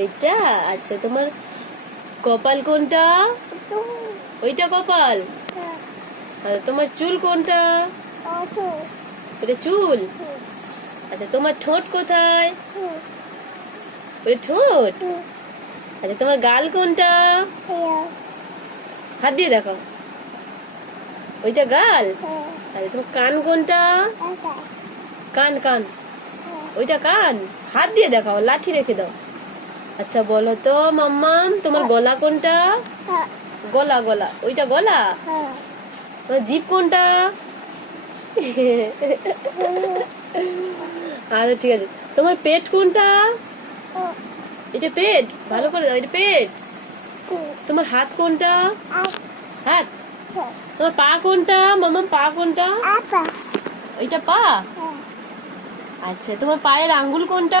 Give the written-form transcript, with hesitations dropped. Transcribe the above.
এইটা? আচ্ছা, তোমার কপাল কোনটা? ওইটা কপাল? আচ্ছা, তোমার চুল কোনটা? ওটা চুল? আচ্ছা, তোমার ঠোঁট কোথায়? ওই ঠোঁট? আচ্ছা, তোমার গাল কোনটা? হাত দিয়ে দেখো। ওইটা গাল? আচ্ছা, তোমার কান কোনটা? কান কান? ওইটা কান? হাত দিয়ে দেখাও, লাঠি রেখে দাও। আচ্ছা, বলো তো মাম্মাম, তোমার গলা কোনটা? গলা গলা? ওইটা গলা? তোমার জিভ কোনটা? আচ্ছা, ঠিক আছে। তোমার পেট কোনটা? এটা পেট? ভালো করে দাও, এটা পেট? তোমার হাত কোনটা? হাত? তোমার পা কোনটা মাম্মাম? পা কোনটা? ওইটা পা? আচ্ছা, তোমার পায়ের আঙ্গুল কোনটা?